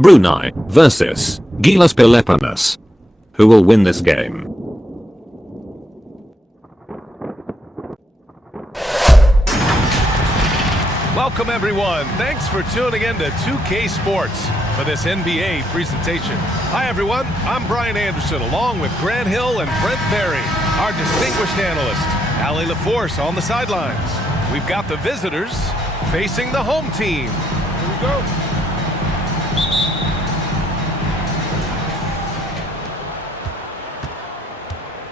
Brunei versus GILAS Pilipinas. Who will win this game? Welcome everyone. Thanks for tuning in to 2K Sports for this NBA presentation. Hi everyone, I'm Brian Anderson along with Grant Hill and Brent Berry, our distinguished analyst, Allie LaForce on the sidelines. We've got the visitors facing the home team. Here we go.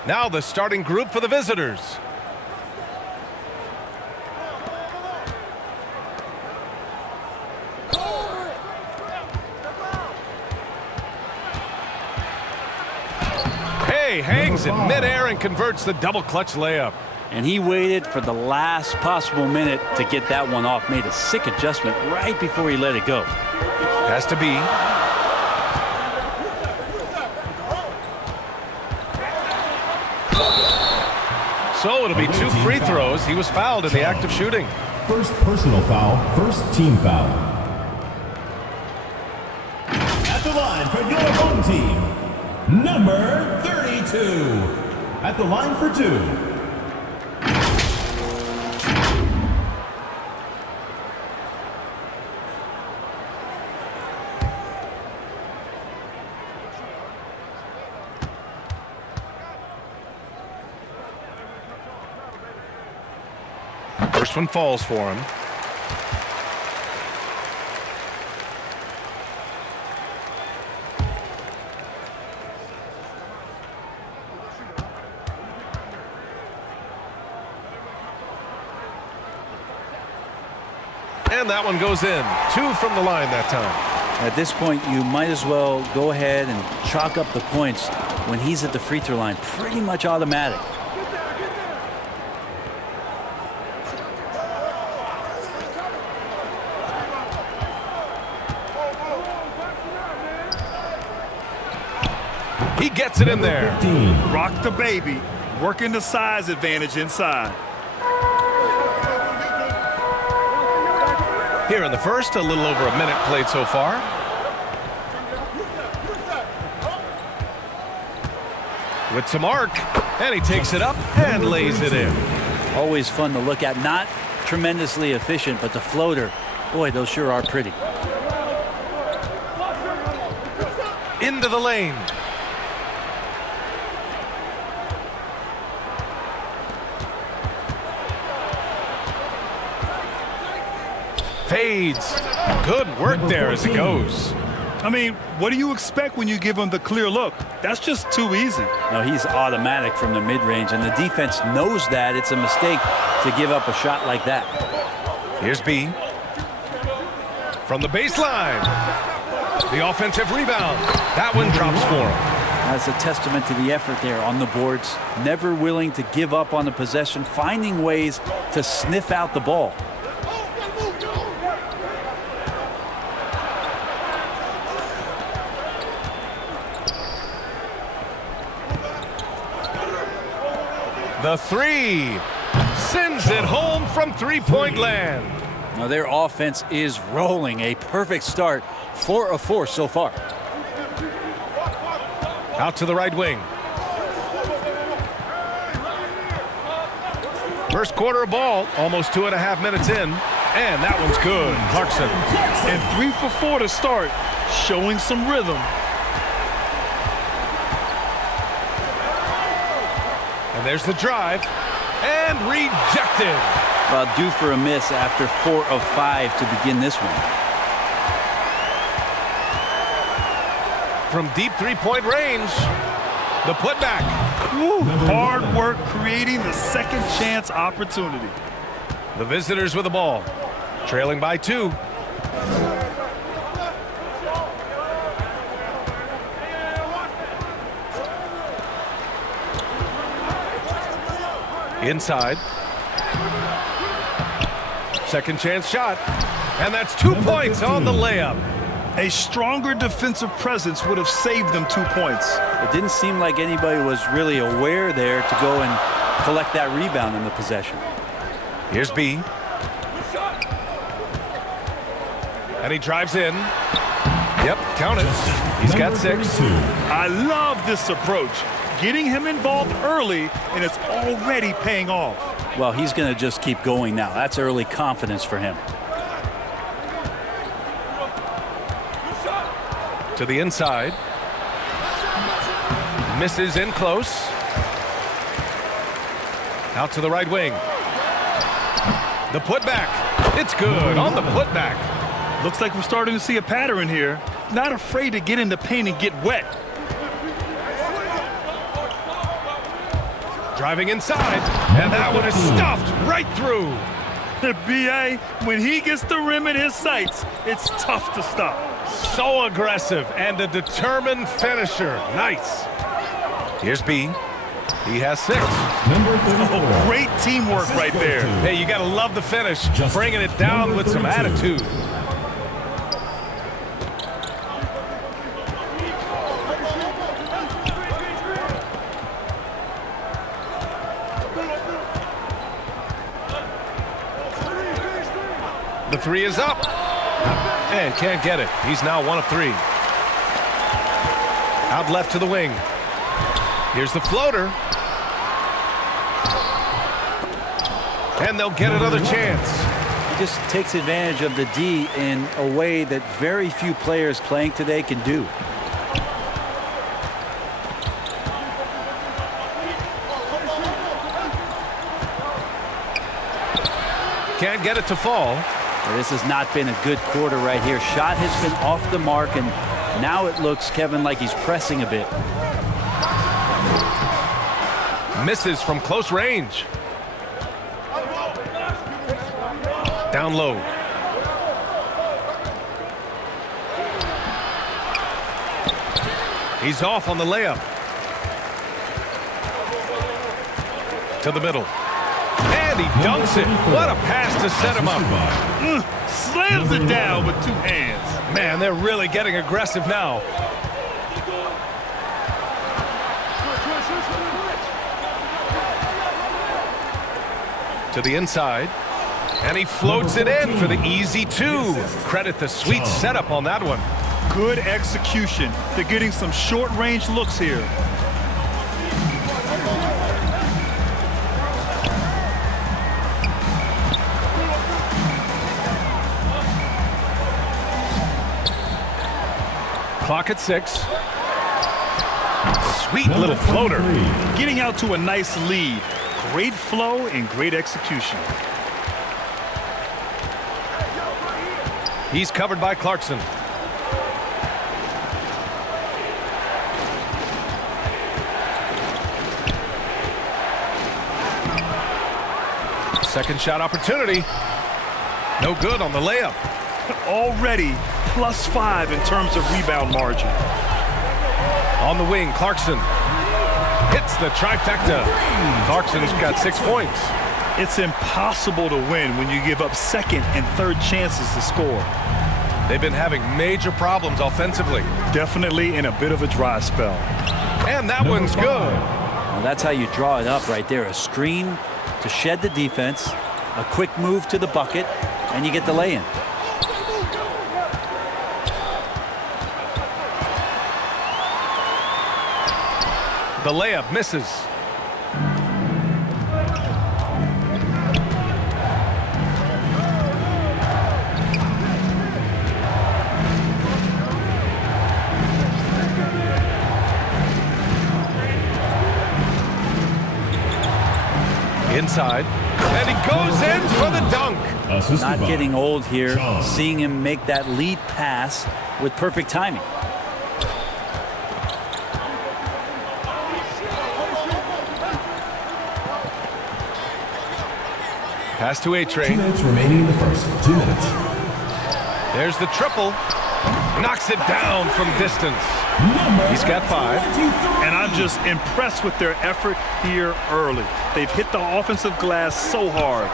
Now the starting group for the visitors. Hangs in midair and converts the double clutch layup. And he waited for the last possible minute to get that one off. Made a sick adjustment right before he let it go. Has to be. So it'll be 2 free throws. He was fouled in the act of shooting. First personal foul, first team foul. At the line for your home team, number 32. At the line for 2. First one falls for him. And that one goes in. 2 from the line that time. At this point, you might as well go ahead and chalk up the points when he's at the free throw line. Pretty much automatic. He gets it in there. Rock the baby. Working the size advantage inside. Here in the first, a little over a minute played so far. With some arc, and he takes it up and lays it in. Always fun to look at. Not tremendously efficient, but the floater, boy, those sure are pretty. Into the lane. Fades. Good work there as it goes. I mean, what do you expect when you give him the clear look? That's just too easy. No, he's automatic from the mid-range, and the defense knows that. It's a mistake to give up a shot like that. Here's B. From the baseline. The offensive rebound. That one drops for him. That's a testament to the effort there on the boards. Never willing to give up on the possession, finding ways to sniff out the ball. The 3 sends it home from three-point land. Now their offense is rolling. A perfect start. 4 of 4 so far. Out to the right wing. First quarter of ball, almost 2.5 minutes in, and that one's good. Clarkson. And 3 for 4 to start, showing some rhythm. And there's the drive, and rejected. Well, due for a miss after 4 of 5 to begin this one. From deep three-point range, the putback. Woo, hard work creating the second chance opportunity. The visitors with the ball, trailing by 2. Inside. Second chance shot. And that's 2 points on the layup. A stronger defensive presence would have saved them 2 points. It didn't seem like anybody was really aware there to go and collect that rebound in the possession. Here's B. And he drives in. Yep, count it. He's got 6. I love this approach. Getting him involved early, and it's already paying off. Well, he's going to just keep going now. That's early confidence for him. To the inside. Misses in close. Out to the right wing. The putback. It's good on the putback. Looks like we're starting to see a pattern here. Not afraid to get in the paint and get wet. Driving inside, and that one is stuffed right through. The BA, when he gets the rim in his sights, it's tough to stop. So aggressive and a determined finisher. Nice. Here's B. He has 6. Oh, great teamwork right there. Hey, you got to love the finish. Bringing it down with some attitude. The 3 is up. And can't get it. He's now 1 of 3. Out left to the wing. Here's the floater. And they'll get another chance. He just takes advantage of the D in a way that very few players playing today can do. Can't get it to fall. This has not been a good quarter right here. Shot has been off the mark, and now it looks, Kevin, like he's pressing a bit. Misses from close range. Down low. He's off on the layup. To the middle. And he dunks it. What a pass to set him up. Slams it down with 2 hands. Man, they're really getting aggressive now. To the inside. And he floats it in for the easy 2. Credit the sweet setup on that one. Good execution. They're getting some short-range looks here. Clock at 6. Sweet little floater. Getting out to a nice lead. Great flow and great execution. He's covered by Clarkson. Second shot opportunity. No good on the layup. Already +5 in terms of rebound margin. On the wing, Clarkson hits the trifecta. Clarkson's got 6 points. It's impossible to win when you give up second and third chances to score. They've been having major problems offensively. Definitely in a bit of a dry spell. And that one's good. Well, that's how you draw it up right there. A screen to shed the defense, a quick move to the bucket, and you get the lay-in. The layup misses. Inside, and he goes in for the dunk. Not getting old here, seeing him make that lead pass with perfect timing. Pass to A-Train. 2 minutes remaining in the first. 2 minutes. There's the triple. Knocks it down from distance. He's got 5. And I'm just impressed with their effort here early. They've hit the offensive glass so hard.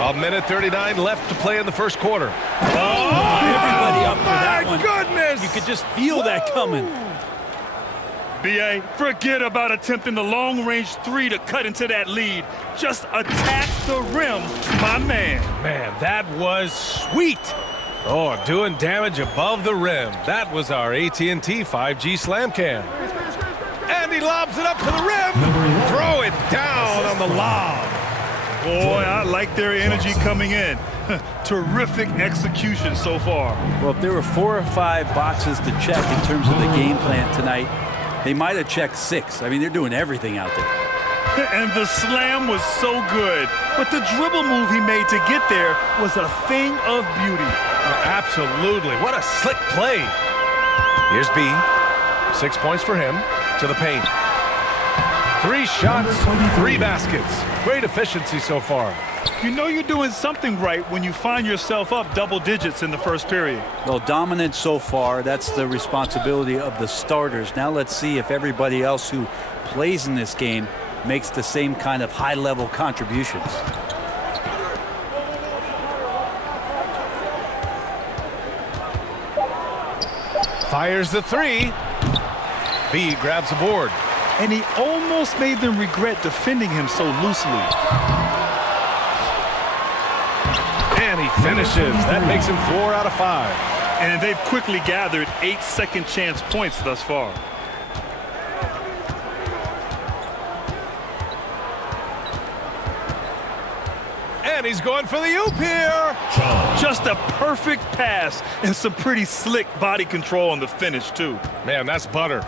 A minute 39 left to play in the first quarter. Everybody up for that one. Goodness! You could just feel that coming. BA, forget about attempting the long-range three to cut into that lead. Just attack the rim, my man. Man, that was sweet. Oh, doing damage above the rim. That was our AT&T 5G slam cam. And he lobs it up to the rim. Throw it down on the lob. Boy, I like their energy coming in. Terrific execution so far. Well, if there were 4 or 5 boxes to check in terms of the game plan tonight, they might have checked 6. I mean, they're doing everything out there. And the slam was so good. But the dribble move he made to get there was a thing of beauty. Absolutely. What a slick play. Here's B. 6 points for him. To the paint. 3 shots, 3 baskets. Great efficiency so far. You know you're doing something right when you find yourself up double digits in the first period. Well, dominant so far. That's the responsibility of the starters. Now let's see if everybody else who plays in this game makes the same kind of high-level contributions. Fires the 3. B grabs the board. And he almost made them regret defending him so loosely. And he finishes. That makes him 4 out of 5. And they've quickly gathered 8 second chance points thus far. And he's going for the oop here. Just a perfect pass and some pretty slick body control on the finish, too. Man, that's butter.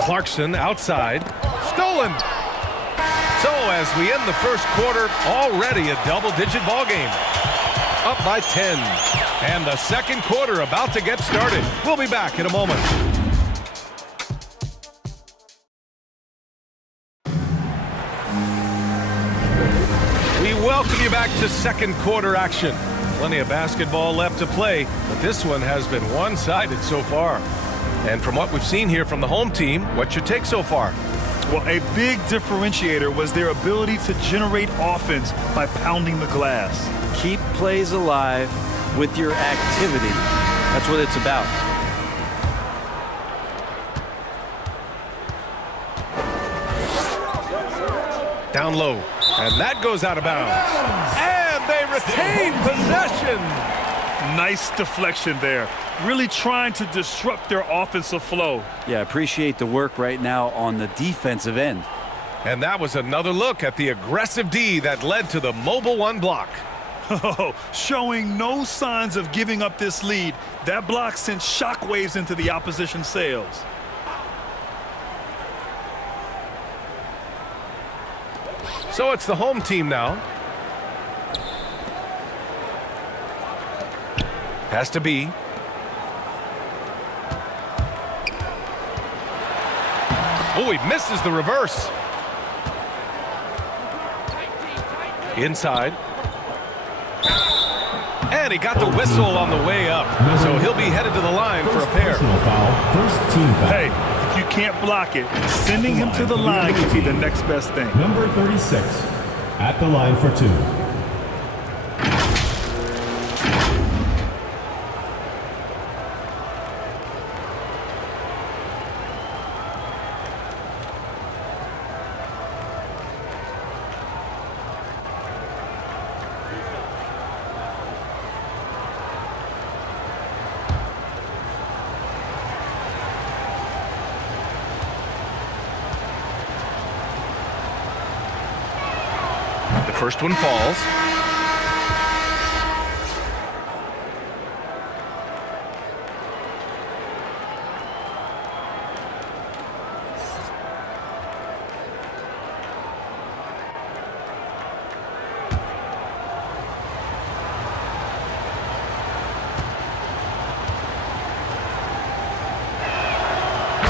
Clarkson outside. Stolen. So as we end the first quarter, already a double-digit ball game. Up by 10. And the second quarter about to get started. We'll be back in a moment. We welcome you back to second quarter action. Plenty of basketball left to play, but this one has been one-sided so far. And from what we've seen here from the home team, what's your take so far? Well, a big differentiator was their ability to generate offense by pounding the glass. Keep plays alive with your activity. That's what it's about. Down low, and that goes out of bounds. And they retain possession. Nice deflection there. Really trying to disrupt their offensive flow. Yeah, appreciate the work right now on the defensive end. And that was another look at the aggressive D that led to the mobile 1 block. Oh, showing no signs of giving up this lead. That block sent shockwaves into the opposition sails. So it's the home team now. Has to be. Oh, he misses the reverse. Inside. And he got the whistle on the way up. So he'll be headed to the line for a pair. First team foul. Hey, if you can't block it, sending him to the line could be the next best thing. Number 36 at the line for 2. First one falls.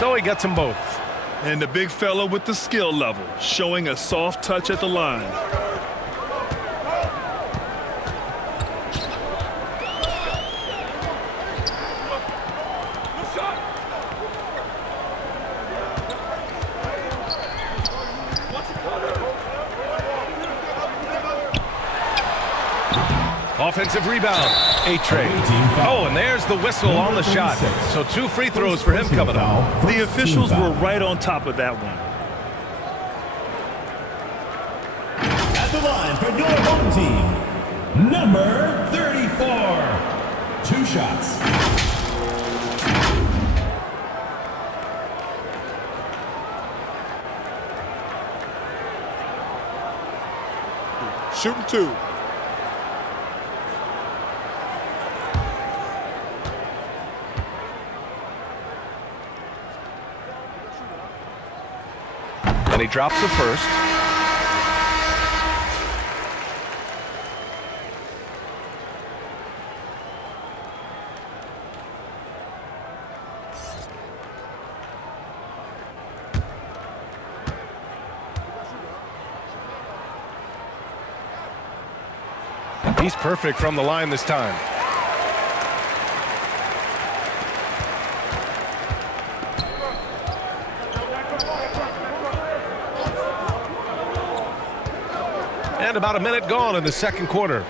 So he gets them both. And the big fella with the skill level, showing a soft touch at the line. Offensive rebound. A-Train. Oh, and there's the whistle on the shot. So 2 free throws for him coming up. The officials were right on top of that one. At the line for your home team, number 34. 2 shots. Shooting 2. And he drops the first. He's perfect from the line this time. And about a minute gone in the second quarter.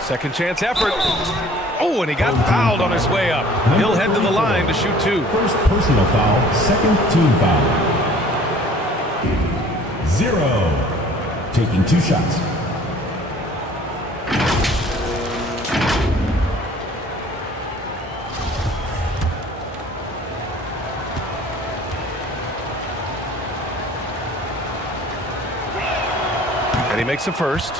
Second chance effort. Oh, and he got fouled on his way up. He'll head to the line to shoot 2. First personal foul, second team foul. 0. Taking 2 shots. And he makes a first.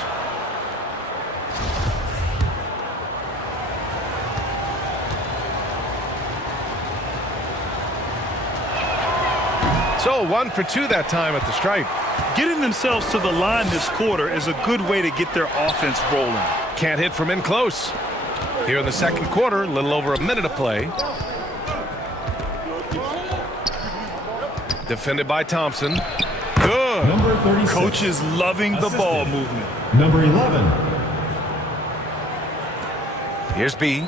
So 1 for 2 that time at the stripe. Getting themselves to the line this quarter is a good way to get their offense rolling. Can't hit from in close. Here in the second quarter, a little over a minute of play. Defended by Thompson. Good. Number 36. Coach is loving the ball movement. Number 11. Here's B.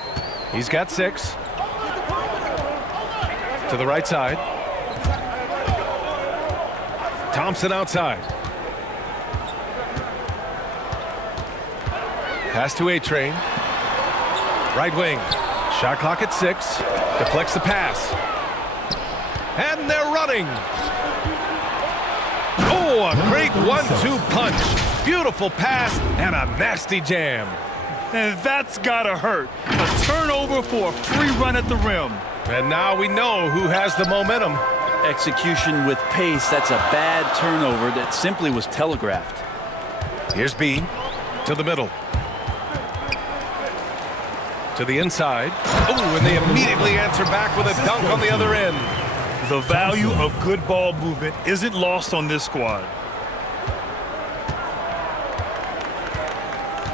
He's got 6. To the right side. Thompson outside. Pass to A-Train. Right wing. Shot clock at 6. Deflects the pass. And they're running. Oh, a great 1-2 punch. Beautiful pass and a nasty jam. And that's gotta hurt. A turnover for a free run at the rim. And now we know who has the momentum. Execution with pace. That's a bad turnover that simply was telegraphed. Here's B. To the middle. To the inside. Oh, and they immediately answer back with a dunk on the other end. The value of good ball movement isn't lost on this squad.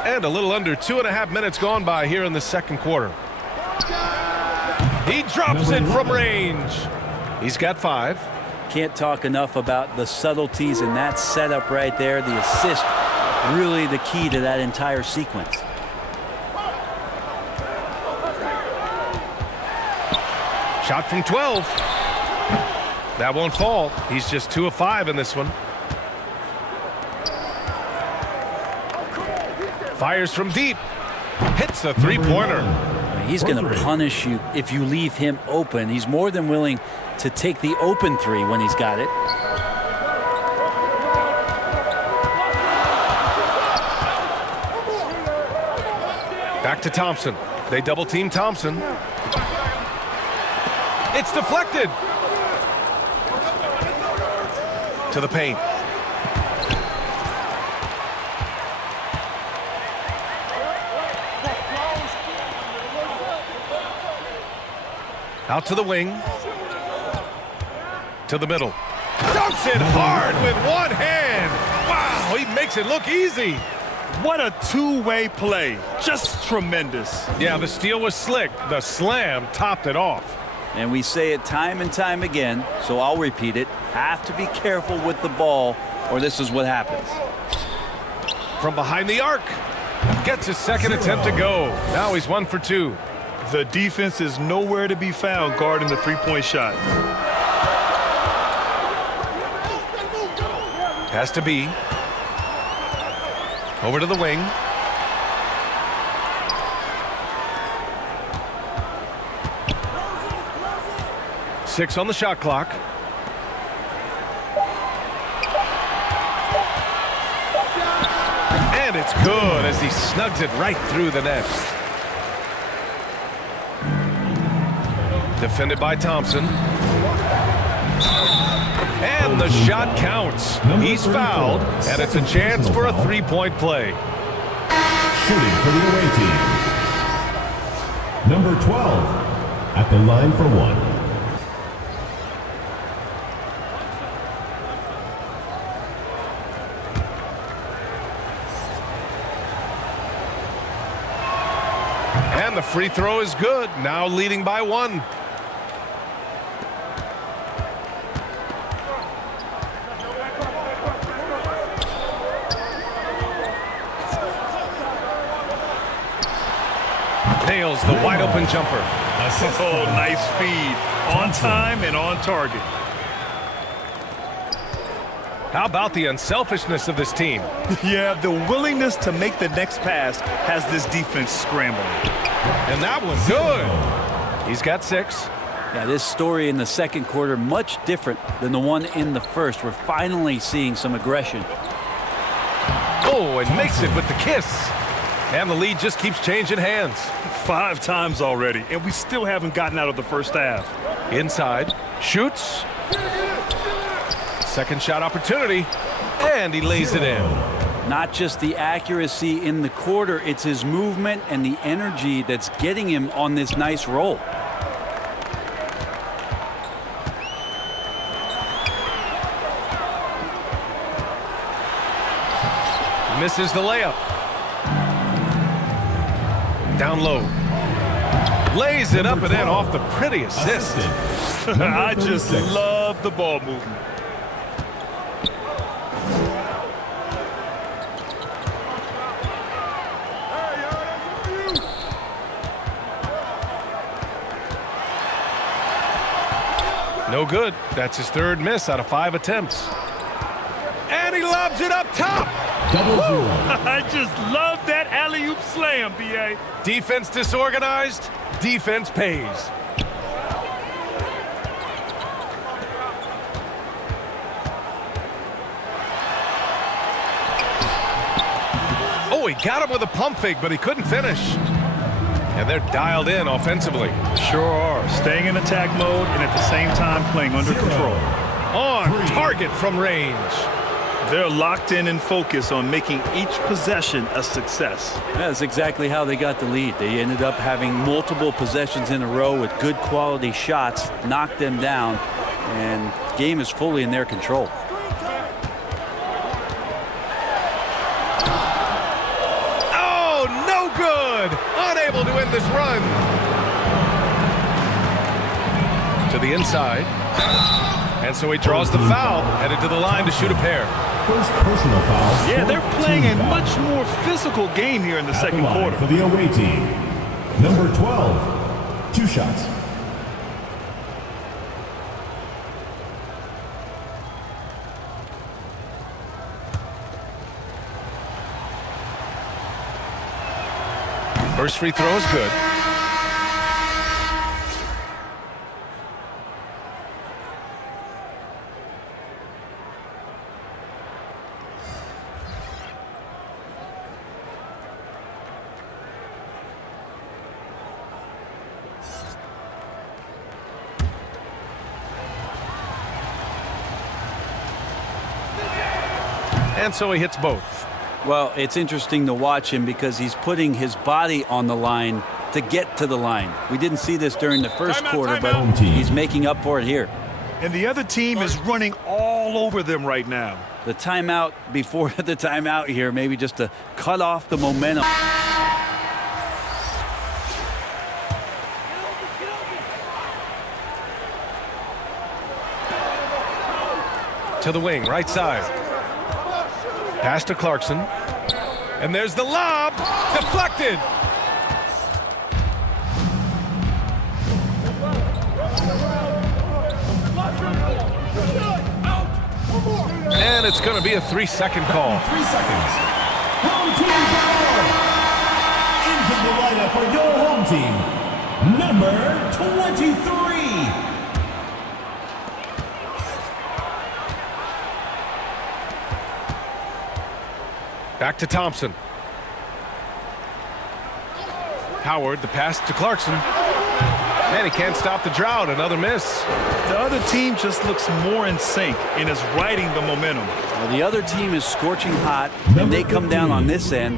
And a little under 2.5 minutes gone by here in the second quarter. He drops it from range. He's got 5. Can't talk enough about the subtleties in that setup right there. The assist, really the key to that entire sequence. Shot from 12. That won't fall. He's just 2 of 5 in this one. Fires from deep. Hits the 3-pointer. He's going to punish you if you leave him open. He's more than willing to take the open 3 when he's got it. Back to Thompson. They double team Thompson. It's deflected. To the paint. Out to the wing. To the middle. Dunks it hard with one hand. Wow, he makes it look easy. What a two-way play. Just tremendous. Yeah, the steal was slick. The slam topped it off. And we say it time and time again, so I'll repeat it. Have to be careful with the ball, or this is what happens. From behind the arc. Gets his second attempt to go. Now he's 1 for 2. The defense is nowhere to be found guarding the three-point shot. Pass to B. Over to the wing. Six on the shot clock. And it's good as he snugs it right through the net. Defended by Thompson. And the shot counts. He's fouled, and it's a chance for a three-point play. Shooting for the away team. Number 12 at the line for one. And the free throw is good. Now leading by one. Nails the wide open jumper. Oh, nice feed. On time and on target. How about the unselfishness of this team? Yeah, the willingness to make the next pass has this defense scrambling. And that one's good. He's got 6. Yeah, this story in the second quarter much different than the one in the first. We're finally seeing some aggression. Oh, and makes it with the kiss. And the lead just keeps changing hands. 5 times already, and we still haven't gotten out of the first half. Inside, shoots. Second shot opportunity, and he lays it in. Not just the accuracy in the quarter, it's his movement and the energy that's getting him on this nice roll. Misses the layup. Down low. Lays it up and in off the pretty assist. I just love the ball movement. No good. That's his 3rd miss out of 5 attempts. And he lobs it up top. Double zero. I just love that alley-oop slam, B.A. Defense disorganized. Defense pays. Oh, he got him with a pump fake, but he couldn't finish. And they're dialed in offensively. Sure are. Staying in attack mode and at the same time playing under control. On target from range. They're locked in and focused on making each possession a success. That's exactly how they got the lead. They ended up having multiple possessions in a row with good quality shots, knocked them down, and the game is fully in their control. Oh, no good! Unable to end this run. To the inside. And so he draws the foul, headed to the line to shoot a pair. First personal foul. Yeah, they're playing a much more physical game here in the second quarter. For the away team. Number 12. 2 shots. First free throw is good. And so he hits both. Well, it's interesting to watch him because he's putting his body on the line to get to the line. We didn't see this during the first quarter, but he's making up for it here. And the other team is running all over them right now. The timeout before the timeout here, maybe just to cut off the momentum. To the wing, right side. Pass to Clarkson. And there's the lob. Deflected. And it's going to be a 3-second call. 3 seconds. Home team foul. Into the lineup for your home team, number 23. Back to Thompson. Howard, the pass to Clarkson. And he can't stop the drought. Another miss. The other team just looks more in sync and is riding the momentum. Well, the other team is scorching hot, and they come down on this end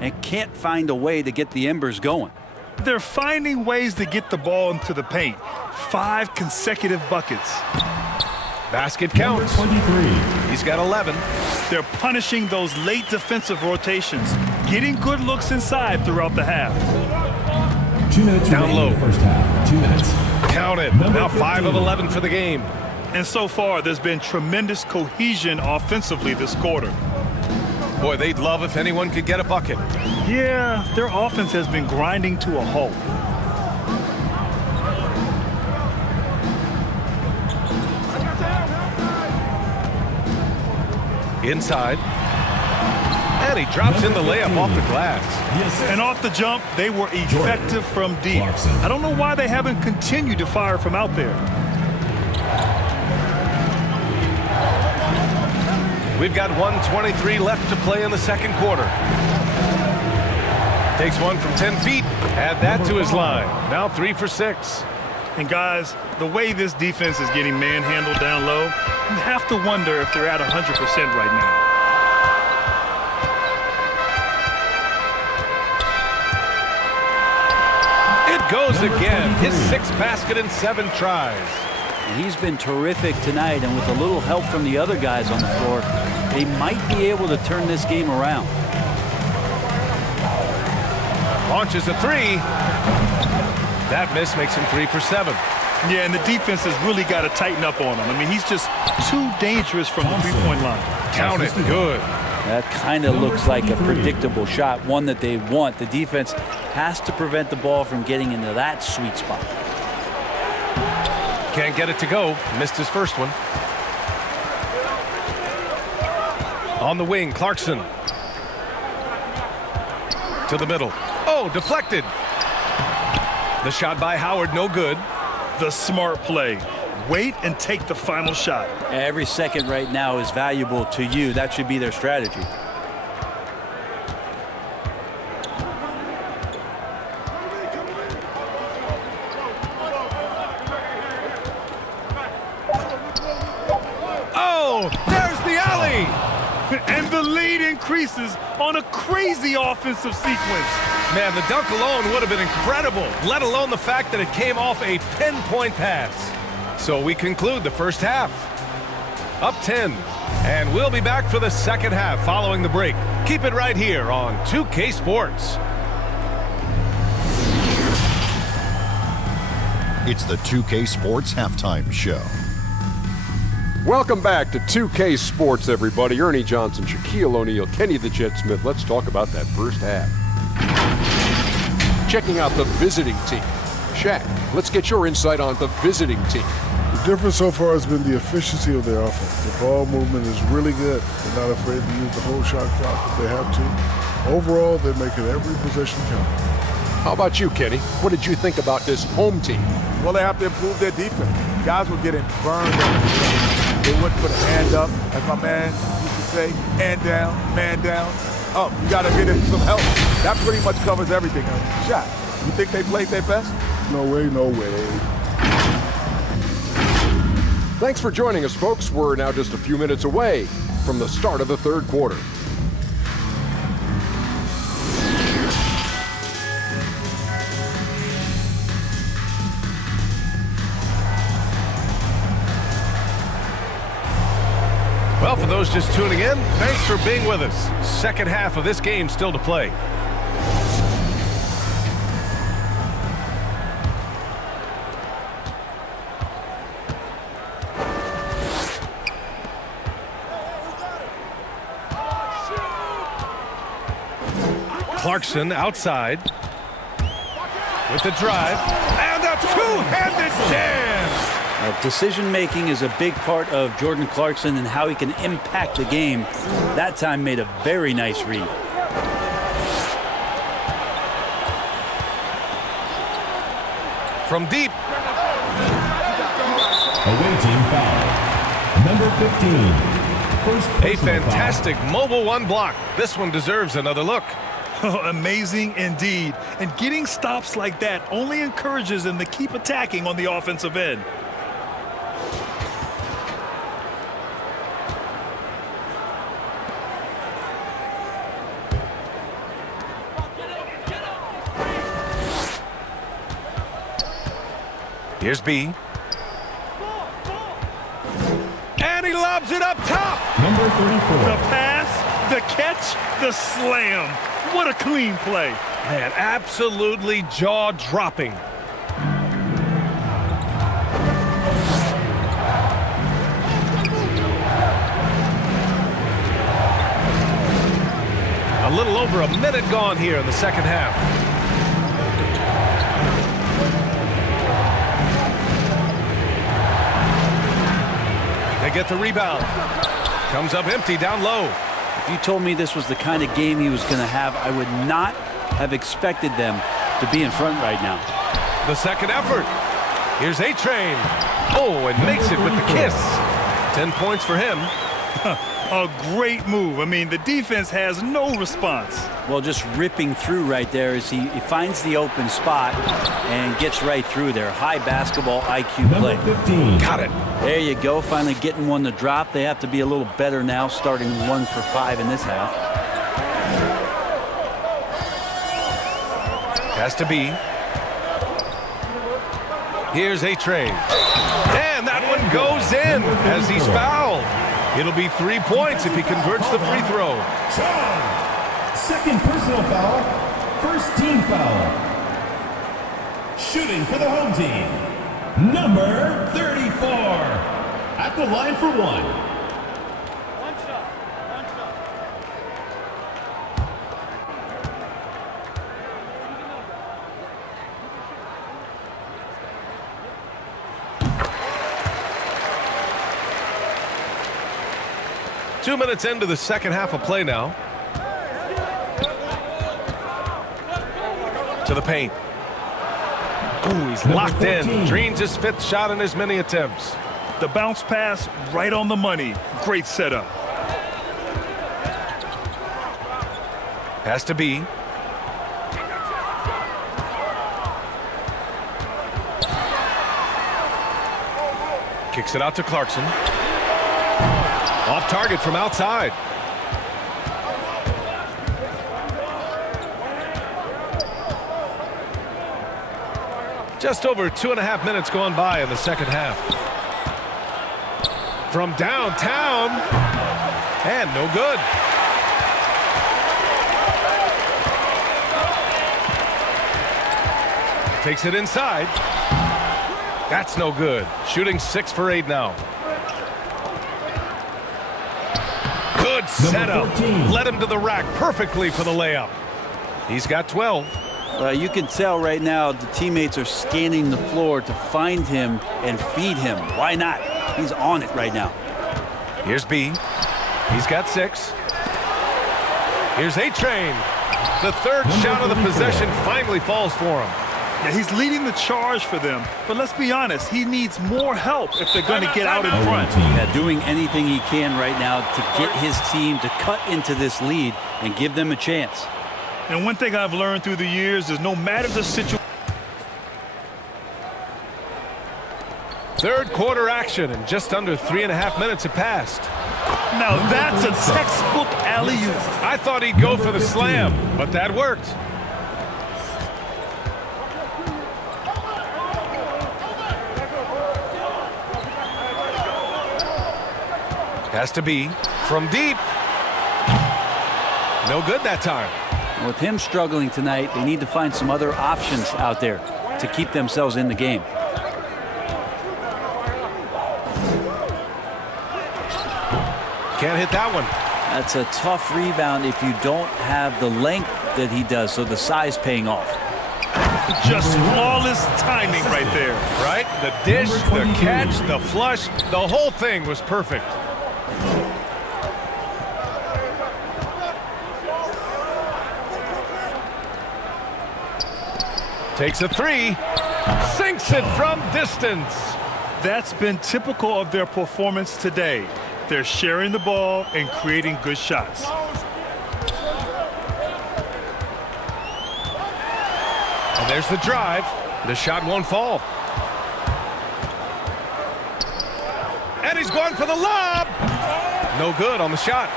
and can't find a way to get the embers going. They're finding ways to get the ball into the paint. 5 consecutive buckets. Basket counts. 23. He's got 11. They're punishing those late defensive rotations, getting good looks inside throughout the half. 2 minutes Down remaining in low. the first half. 2 minutes. Count it. Number Now 5 of 15. 11 for the game. And so far, there's been tremendous cohesion offensively this quarter. Boy, they'd love if anyone could get a bucket. Yeah, their offense has been grinding to a halt. Inside. And he drops in the layup off the glass. And off the jump, they were effective from deep. Clarkson. I don't know why they haven't continued to fire from out there. We've got 1:23 left to play in the second quarter. Takes one from 10 feet. Add that to his line. Now 3 for 6. And guys, the way this defense is getting manhandled down low, you have to wonder if they're at 100% right now. It goes again. His 6th basket in 7 tries. He's been terrific tonight, and with a little help from the other guys on the floor, they might be able to turn this game around. Launches a 3. That miss makes him 3 for 7. Yeah, and the defense has really got to tighten up on him. I mean, he's just too dangerous from the three-point line. Count it. Good. That kind of looks like a predictable shot, one that they want. The defense has to prevent the ball from getting into that sweet spot. Can't get it to go. Missed his first one. On the wing, Clarkson. To the middle. Oh, deflected. The shot by Howard, no good. The smart play. Wait and take the final shot. Every second right now is valuable to you. That should be their strategy. Oh, there's the alley. And the lead increases on a crazy offensive sequence. Man, the dunk alone would have been incredible, let alone the fact that it came off a pinpoint pass. So we conclude the first half. Up 10. And we'll be back for the second half following the break. Keep it right here on 2K Sports. It's the 2K Sports Halftime Show. Welcome back to 2K Sports, everybody. Ernie Johnson, Shaquille O'Neal, Kenny the Jet Smith. Let's talk about that first half. Checking out the visiting team. Shaq, let's get your insight on the visiting team. The difference so far has been the efficiency of their offense. The ball movement is really good. They're not afraid to use the whole shot clock if they have to. Overall, they're making every possession count. How about you, Kenny? What did you think about this home team? Well, they have to improve their defense. Guys were getting burned up. They wouldn't put a hand up, as my man used to say, hand down, man down. Oh, you got to get in some help. That pretty much covers everything. Shaq, you think they played their best? No way, no way. Thanks for joining us, folks. We're now just a few minutes away from the start of the third quarter. Well, for those just tuning in, thanks for being with us. Second half of this game still to play. Clarkson outside with the drive and a two-handed jam. Decision-making is a big part of Jordan Clarkson and how he can impact the game. That time made a very nice read. From deep. Away team foul. Number 15. First A fantastic mobile one block. This one deserves another look. Amazing indeed. And getting stops like that only encourages them to keep attacking on the offensive end. Here's B. And he lobs it up top. Number 34. The pass, the catch, the slam. What a clean play. Man, absolutely jaw-dropping. A little over a minute gone here in the second half. They get the rebound. Comes up empty down low. If you told me this was the kind of game he was going to have, I would not have expected them to be in front right now. The second effort. Here's A-Train. Oh, and makes it with the kiss. 10 points for him. A great move. I mean, the defense has no response. Well, just ripping through right there as he finds the open spot and gets right through there. High basketball IQ play. Number 15. Got it. There you go. Finally getting one to drop. They have to be a little better now, starting 1 for 5 in this half. Has to be. Here's A-Train. And that one goes in as he's fouled. It'll be 3 points if he converts the free throw. Second personal foul. First team foul. Shooting for the home team. Number 34. At the line for one. One shot. 2 minutes into the second half of play now. To the paint. Ooh, he's locked in. Dreams his 5th shot in as many attempts. The bounce pass right on the money. Great setup. Has to be. Kicks it out to Clarkson. Off target from outside. Just over 2.5 minutes gone by in the second half. From downtown. And no good. Takes it inside. That's no good. Shooting 6 for 8 now. Good setup. Led him to the rack perfectly for the layup. He's got 12. You can tell right now the teammates are scanning the floor to find him and feed him. Why not? He's on it right now. Here's B. He's got 6. Here's A-Train. The third shot of the possession finally falls for him. Yeah, he's leading the charge for them. But let's be honest, he needs more help if they're going to get out in front. Yeah, doing anything he can right now to get his team to cut into this lead and give them a chance. And one thing I've learned through the years is no matter the situation. Third quarter action, and just under 3.5 minutes have passed. Now that's a textbook alley-oop. I thought he'd go for the slam, but that worked. Has to be from deep. No good that time. With him struggling tonight, they need to find some other options out there to keep themselves in the game. Can't hit that one. That's a tough rebound if you don't have the length that he does, so the size paying off. Just flawless timing right there. Right? The dish, the catch, the flush, the whole thing was perfect. Takes a three, sinks it from distance. That's been typical of their performance today. They're sharing the ball and creating good shots. And there's the drive. The shot won't fall. And he's going for the lob. No good on the shot.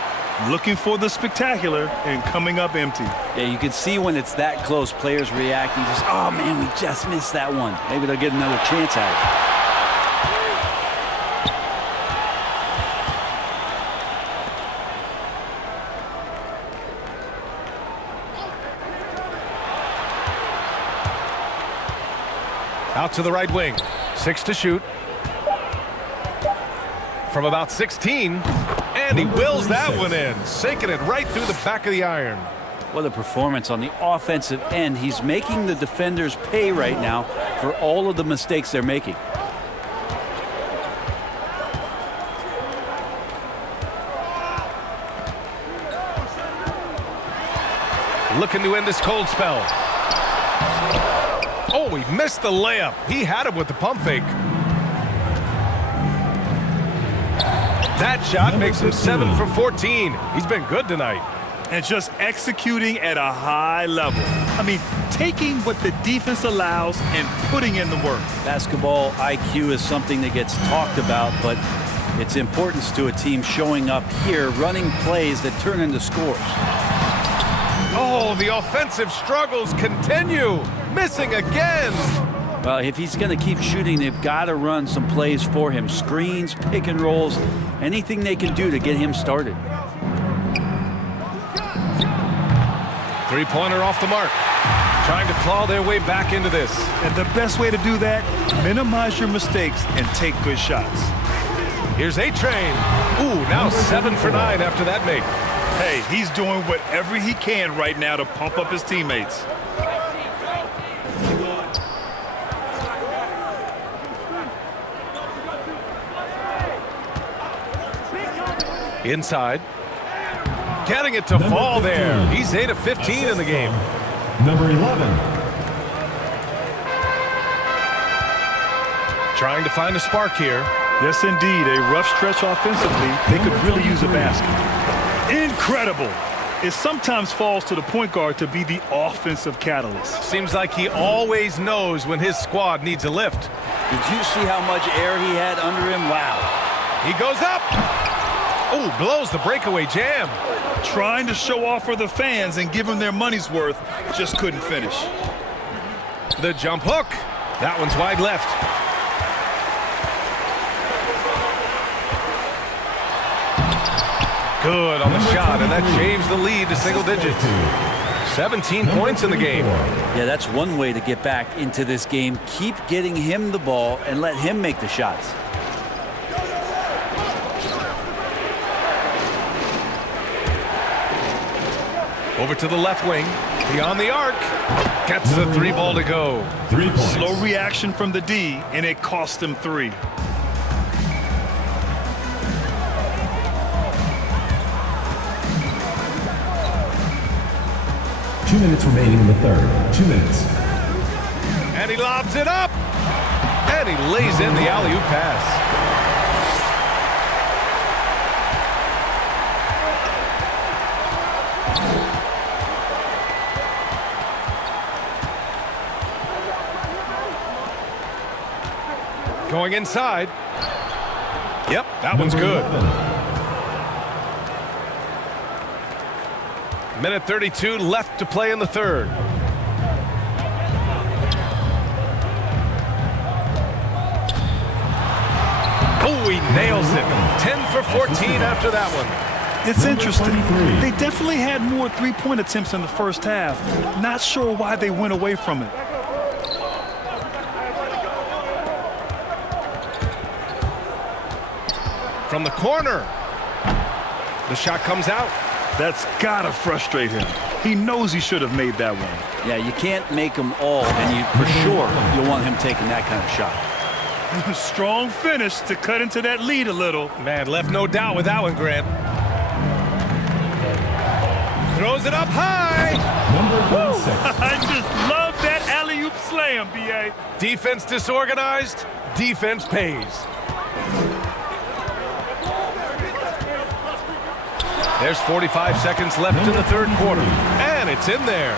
Looking for the spectacular and coming up empty. Yeah, you can see when it's that close, players reacting. Just, oh, man, we just missed that one. Maybe they'll get another chance at it. Out to the right wing. 6 to shoot. From about 16. And he wills that one in. Sinking it right through the back of the iron. What a performance on the offensive end. He's making the defenders pay right now for all of the mistakes they're making. Looking to end this cold spell. Oh, he missed the layup. He had it with the pump fake. That shot makes him 7 for 14. He's been good tonight. And just executing at a high level. I mean, taking what the defense allows and putting in the work. Basketball IQ is something that gets talked about, but its importance to a team showing up here, running plays that turn into scores. Oh, the offensive struggles continue. Missing again. Well, if he's going to keep shooting, they've got to run some plays for him. Screens, pick and rolls, anything they can do to get him started. Three-pointer off the mark. Trying to claw their way back into this. And the best way to do that, minimize your mistakes and take good shots. Here's A-Train. Ooh, now 7 for 9 after that make. Hey, he's doing whatever he can right now to pump up his teammates. Inside. Getting it to fall there. He's 8 of 15 in the game. Number 11. Trying to find a spark here. Yes, indeed. A rough stretch offensively. They could really use a basket. Incredible. It sometimes falls to the point guard to be the offensive catalyst. Seems like he always knows when his squad needs a lift. Did you see how much air he had under him? Wow. He goes up. Oh, blows the breakaway jam. Trying to show off for the fans and give them their money's worth, just couldn't finish. The jump hook. That one's wide left. Good on the shot, and that shaves the lead to single digits. 17 points in the game. Yeah, that's one way to get back into this game. Keep getting him the ball and let him make the shots. Over to the left wing. Beyond the arc. Gets the 3 ball to go. 3 points. Slow reaction from the D, and it cost him 3. Two minutes remaining in the third. 2 minutes. And he lobs it up. And he lays in the alley-oop pass. Going inside. Yep, that one's good. Minute 32 left to play in the third. Oh, he nails it. 10 for 14 after that one. It's interesting. They definitely had more three-point attempts in the first half. Not sure why they went away from it. From the corner. The shot comes out. That's gotta frustrate him. He knows he should have made that one. Yeah, you can't make them all, and for sure you'll want him taking that kind of shot. Strong finish to cut into that lead a little. Man, left no doubt with that one, Grant. Throws it up high. I just love that alley-oop slam, B.A. Defense disorganized, defense pays. There's 45 seconds left in the third quarter, and it's in there.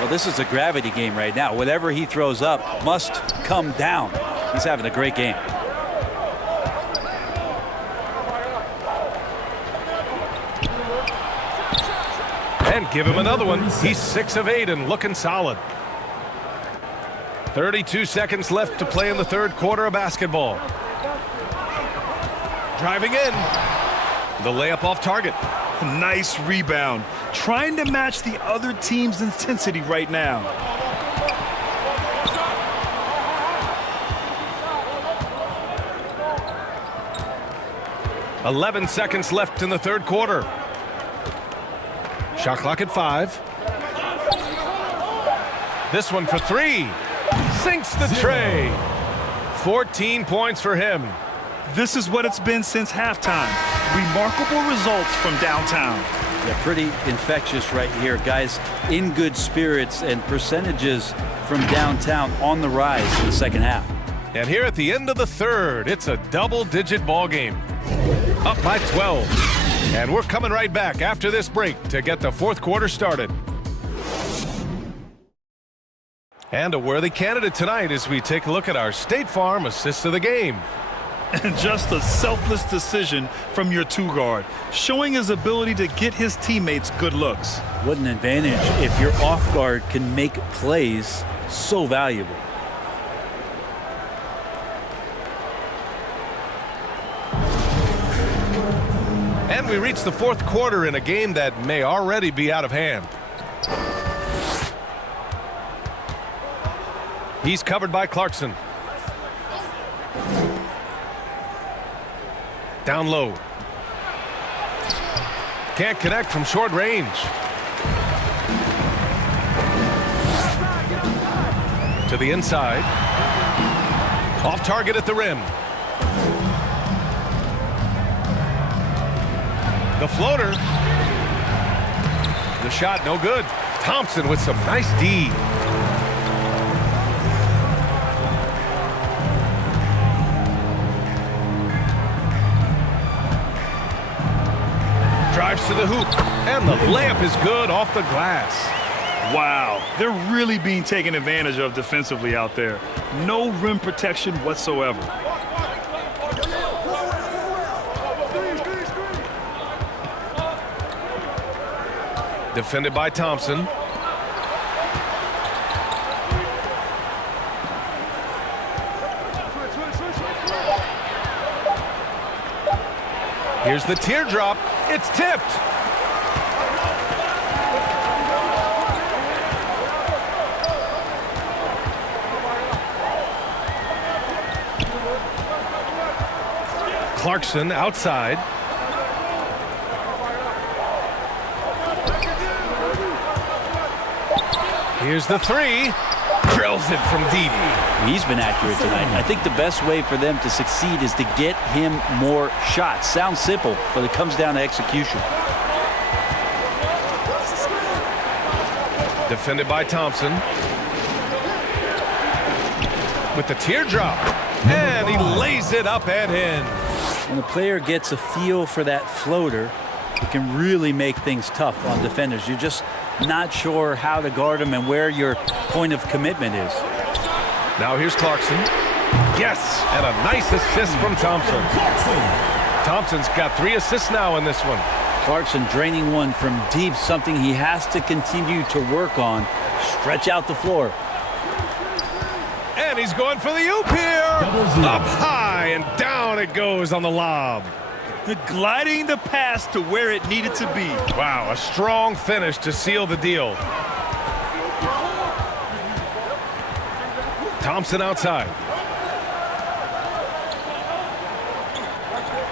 Well, this is a gravity game right now. Whatever he throws up must come down. He's having a great game. And give him another one. He's 6 of 8 and looking solid. 32 seconds left to play in the third quarter of basketball. Driving in. The layup off target. Nice rebound. Trying to match the other team's intensity right now. "11 seconds left in the third quarter. Shot clock at 5. This one for 3. Sinks the tray. 14 points for him. This is what it's been since halftime. Remarkable results from downtown. Yeah, pretty infectious right here. Guys in good spirits, and percentages from downtown on the rise in the second half. And here at the end of the third, it's a double-digit ball game. Up by 12. And we're coming right back after this break to get the fourth quarter started. And a worthy candidate tonight as we take a look at our State Farm assist of the game. And just a selfless decision from your two-guard, showing his ability to get his teammates good looks. What an advantage if your off guard can make plays so valuable. And we reach the fourth quarter in a game that may already be out of hand. He's covered by Clarkson. Down low. Can't connect from short range. To the inside. Off target at the rim. The floater. The shot no good. Thompson with some nice D. Drives to the hoop, and the layup is good off the glass. Wow, they're really being taken advantage of defensively out there. No rim protection whatsoever. Defended by Thompson. Here's the teardrop. It's tipped. Clarkson outside. Here's the three. Drills it from deep. He's been accurate tonight. I think the best way for them to succeed is to get him more shots. Sounds simple, but it comes down to execution. Defended by Thompson. With the teardrop. And he lays it up and in. When a player gets a feel for that floater, it can really make things tough on defenders. You're just not sure how to guard him and where your point of commitment is. Now here's Clarkson. Yes, and a nice assist from Thompson. Thompson's got 3 assists now in this one. Clarkson draining one from deep, something he has to continue to work on. Stretch out the floor. And he's going for the oop here. Up high and down it goes on the lob. Gliding the pass to where it needed to be. Wow, a strong finish to seal the deal. Thompson outside.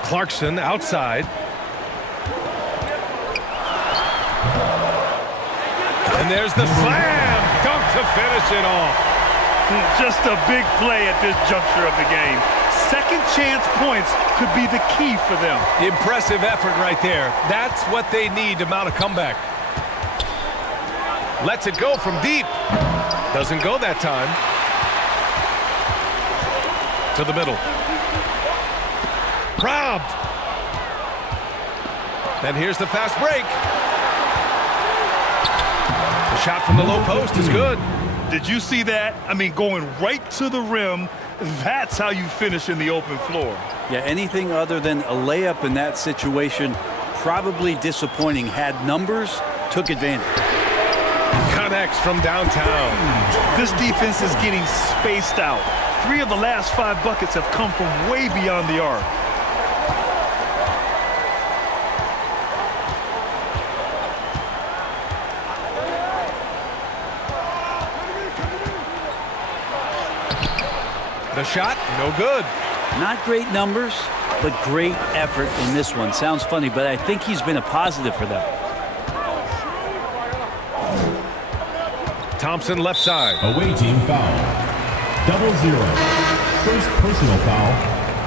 Clarkson outside. And there's the slam. Dunk to finish it off. Just a big play at this juncture of the game. Second chance points could be the key for them. Impressive effort right there. That's what they need to mount a comeback. Lets it go from deep. Doesn't go that time. To the middle. Robbed. And here's the fast break. The shot from the low post is good. Did you see that? I mean, going right to the rim. That's how you finish in the open floor. Yeah, anything other than a layup in that situation, probably disappointing. Had numbers, took advantage. Connects from downtown. This defense is getting spaced out. 3 of the last 5 buckets have come from way beyond the arc. The shot, no good. Not great numbers, but great effort in this one. Sounds funny, but I think he's been a positive for them. Thompson left side. Away team foul. 0-0. First personal foul.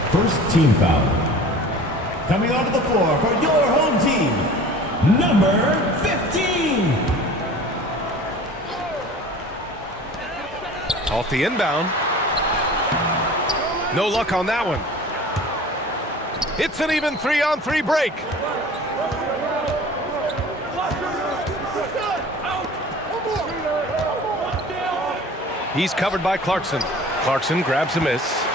First team foul. Coming onto the floor for your home team, number 15. Off the inbound. No luck on that one. It's an even 3-on-3 break. He's covered by Clarkson. Clarkson grabs a miss.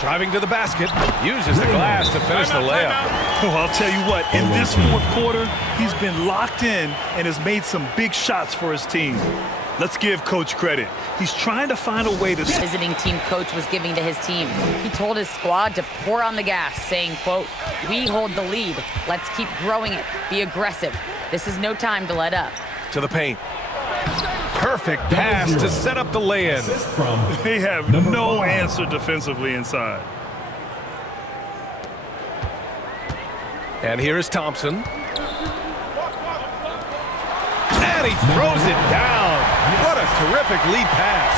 Driving to the basket. Uses the glass to finish the layup. Oh, I'll tell you what, in this fourth quarter, he's been locked in and has made some big shots for his team. Let's give Coach credit. He's trying to find a way to... Visiting team coach was giving to his team. He told his squad to pour on the gas, saying, quote, "We hold the lead. Let's keep growing it. Be aggressive. This is no time to let up." To the paint. Perfect pass to set up the lay-in. They have no answer defensively inside. And here is Thompson. And he throws it down. What a terrific lead pass.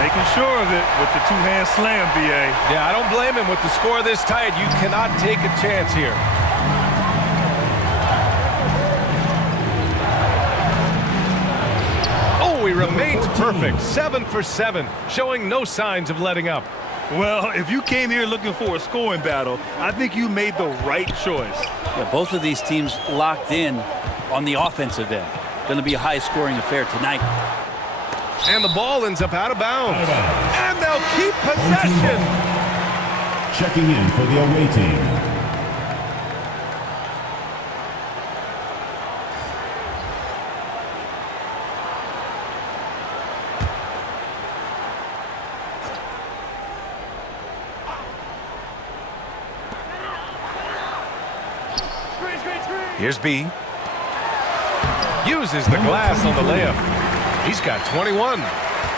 Making sure of it with the two-hand slam, BA. Yeah, I don't blame him with the score this tight. You cannot take a chance here. Oh, he remains perfect. 7 for 7, showing no signs of letting up. Well, if you came here looking for a scoring battle, I think you made the right choice. Yeah, both of these teams locked in on the offensive end. Going to be a high-scoring affair tonight. And the ball ends up out of bounds. And they'll keep possession. Checking in for the away team, Here's B. Uses the glass on the layup. He's got 21.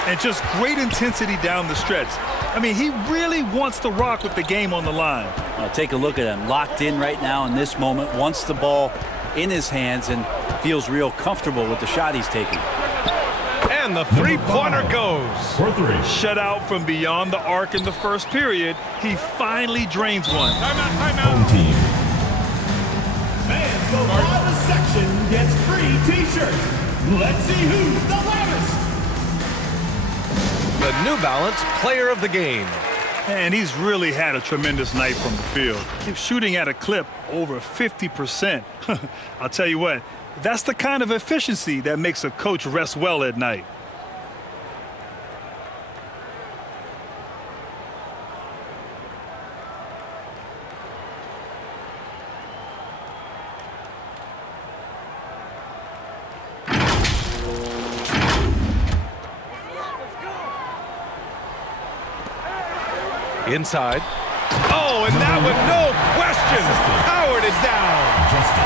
And just great intensity down the stretch. I mean, he really wants to rock with the game on the line. Now take a look at him. Locked in right now in this moment. Wants the ball in his hands and feels real comfortable with the shot he's taking. And the three-pointer goes. for 3. Shut out from beyond the arc in the first period. He finally drains one. Home team. Fans, the loudest section gets free t-shirts. Let's see who's the loudest. The New Balance Player of the Game. And he's really had a tremendous night from the field. He's shooting at a clip over 50%. I'll tell you what, that's the kind of efficiency that makes a coach rest well at night. Inside. Oh, and that one, no question, powered it down.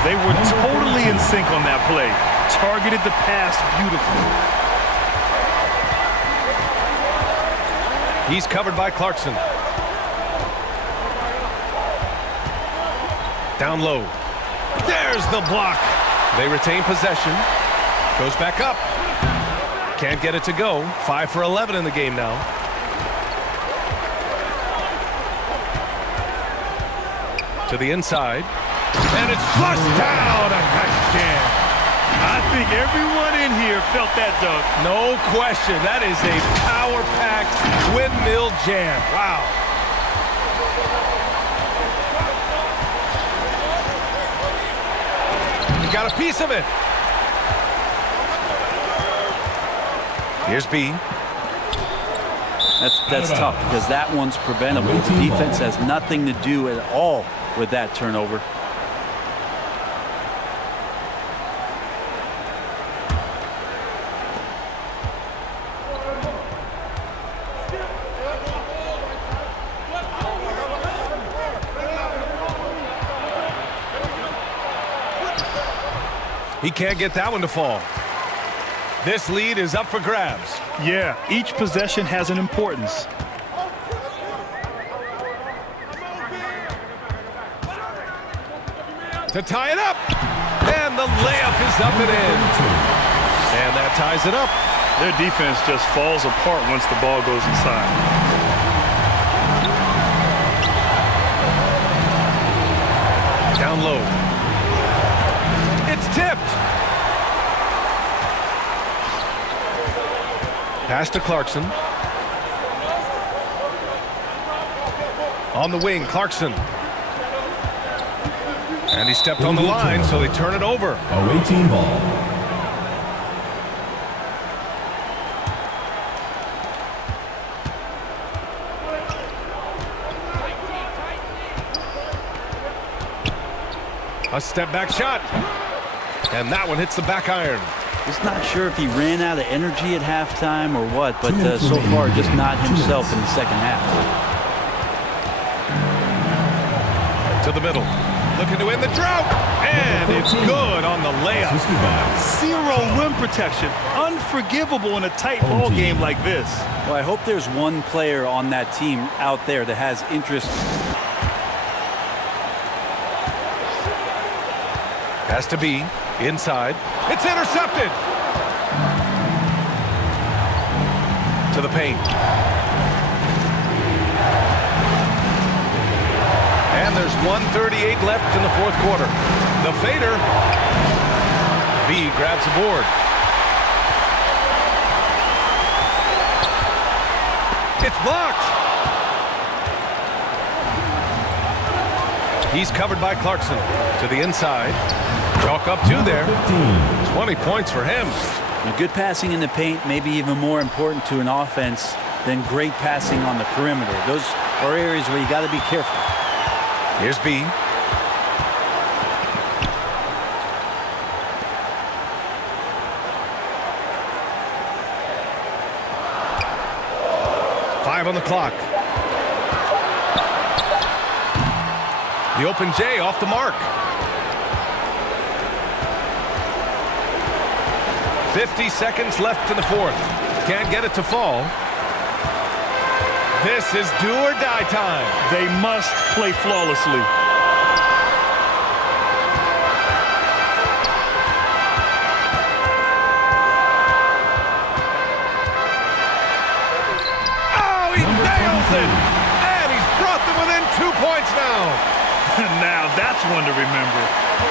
They were totally in sync on that play. Targeted the pass beautifully. He's covered by Clarkson. Down low. There's the block. They retain possession. Goes back up. Can't get it to go. 5 for 11 in the game now. To the inside. And it's flushed down. A nice jam. I think everyone in here felt that dunk. No question. That is a power-packed windmill jam. Wow. He got a piece of it. Here's B. That's tough because that one's preventable. The defense has nothing to do at all with that turnover. He can't get that one to fall. This lead is up for grabs. Yeah, each possession has an importance. To tie it up. And the layup is up and in. And that ties it up. Their defense just falls apart once the ball goes inside. Down low. It's tipped. Pass to Clarkson. On the wing, Clarkson. And he stepped on the line, so they turn it over. Away team ball. A step back shot. And that one hits the back iron. Just not sure if he ran out of energy at halftime or what, but so far just not himself in the second half. To the middle. Looking to win the drought. And it's good on the layup. Zero rim protection. Unforgivable in a tight ball game like this. Well, I hope there's one player on that team out there that has interest. Has to be inside. It's intercepted. To the paint. And there's 1:38 left in the fourth quarter. The fader. B grabs the board. It's blocked. He's covered by Clarkson. To the inside. Chalk up 2 there. 20 points for him. Now, good passing in the paint may be even more important to an offense than great passing on the perimeter. Those are areas where you got to be careful. Here's B. Five on the clock. The open J off the mark. 50 seconds left in the fourth. Can't get it to fall. This is do or die time. They must play flawlessly. Oh, he nails it! And he's brought them within 2 points now. Now that's one to remember.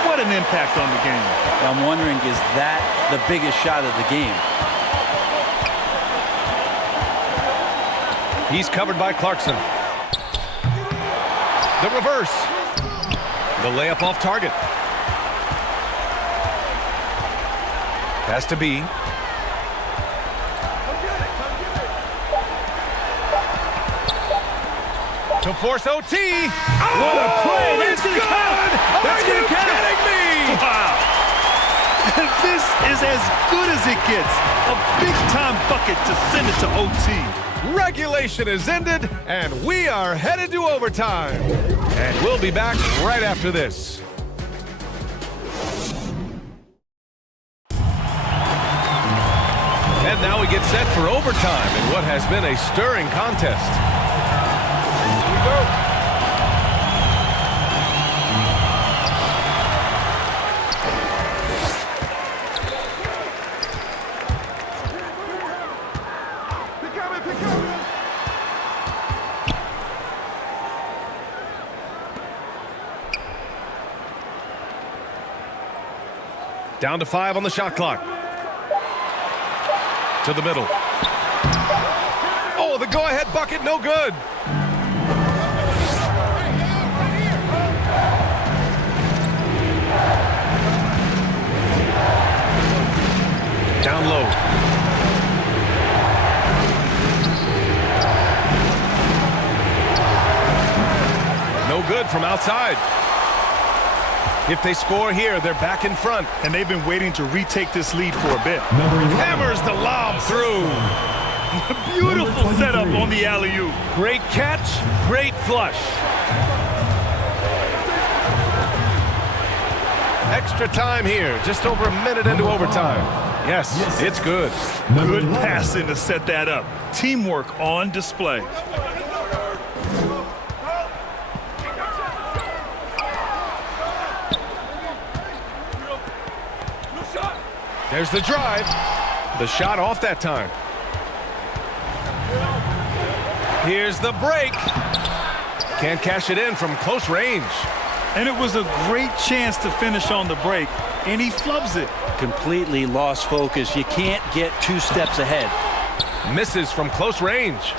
What an impact on the game. I'm wondering, is that the biggest shot of the game? He's covered by Clarkson. The reverse. The layup off target. Has to be. To force OT. Oh, what a play. That's good. Are you kidding me? Wow. This is as good as it gets. A big-time bucket to send it to OT. Regulation is ended, and we are headed to overtime. And we'll be back right after this. And now we get set for overtime in what has been a stirring contest. Here we go. Down to 5 on the shot clock. To the middle. Oh, the go-ahead bucket, no good. Down low. No good from outside. If they score here, they're back in front. And they've been waiting to retake this lead for a bit. Hammers the lob through. Beautiful setup on the alley-oop. Great catch, great flush. Extra time here, just over a minute into overtime. Yes, it's good. Good passing to set that up. Teamwork on display. There's the drive. The shot off that time. Here's the break. Can't cash it in from close range. And it was a great chance to finish on the break, and he flubs it. Completely lost focus. You can't get 2 steps ahead. Misses from close range.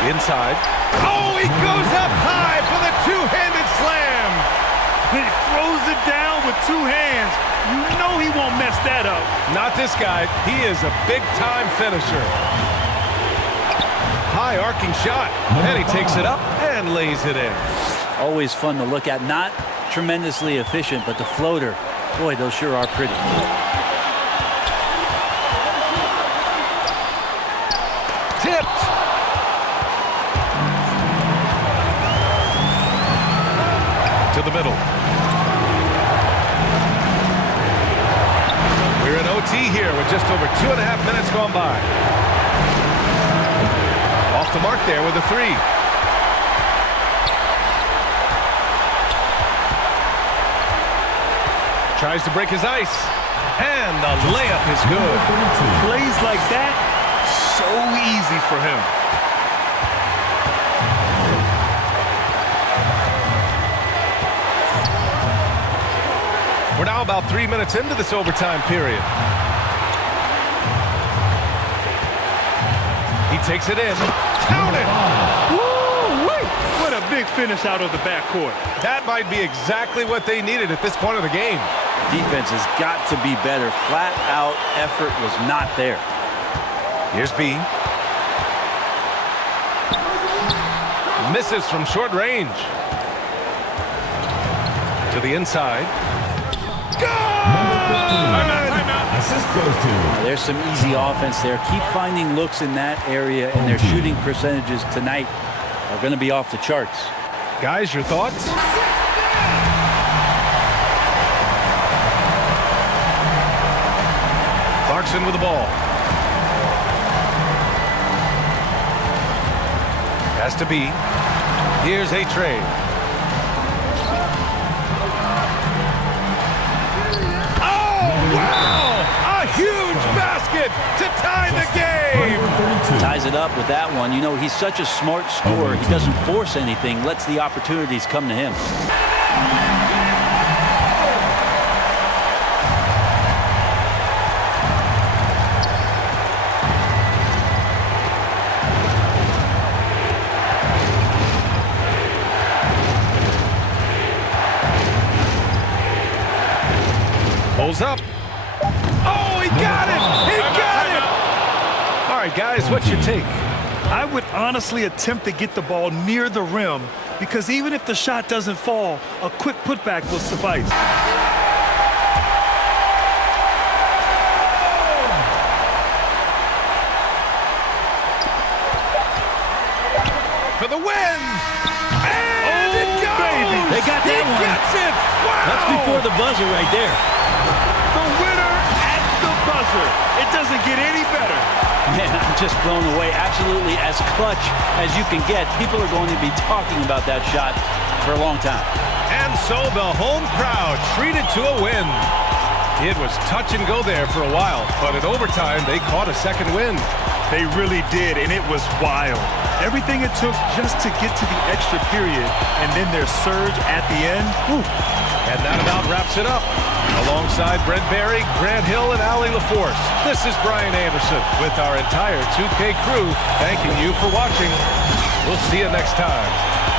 Inside. Oh, he goes up high for the two-handed slam. He throws it down with 2 hands. You know he won't mess that up. Not this guy. He is a big-time finisher. High arcing shot. And he takes it up and lays it in. Always fun to look at. Not tremendously efficient, but the floater, boy, those sure are pretty. Tipped. To the middle. We're in OT here with just over 2.5 minutes gone by. Off the mark there with a 3. Tries to break his ice. And the layup is good. Plays like that, so easy for him. We're now about 3 minutes into this overtime period. He takes it in. Count it! Woo-wee! What a big finish out of the backcourt. That might be exactly what they needed at this point of the game. Defense has got to be better. Flat out effort was not there. Here's B. Misses from short range. To the inside. There's some easy offense there. Keep finding looks in that area, and their shooting percentages tonight are going to be off the charts. Guys, your thoughts? Clarkson with the ball. Has to be. Here's a trade. Wow! A huge basket to tie the game! Ties it up with that one. You know, he's such a smart scorer. He doesn't force anything, lets the opportunities come to him. Pulls up. Oh, he got it! He got it! All right, guys, what's your take? I would honestly attempt to get the ball near the rim because even if the shot doesn't fall, a quick putback will suffice. For the win! And it goes! They got that one. He gets it! Wow! That's before the buzzer right there. The winner at the buzzer. It doesn't get any better. Man, I'm just blown away. Absolutely as clutch as you can get. People are going to be talking about that shot for a long time. And so the home crowd treated to a win. It was touch and go there for a while, but in overtime, they caught a second win. They really did, and it was wild. Everything it took just to get to the extra period, and then their surge at the end. Whew. And that about wraps it up. Alongside Brent Barry, Grant Hill, and Allie LaForce, this is Brian Anderson with our entire 2K crew thanking you for watching. We'll see you next time.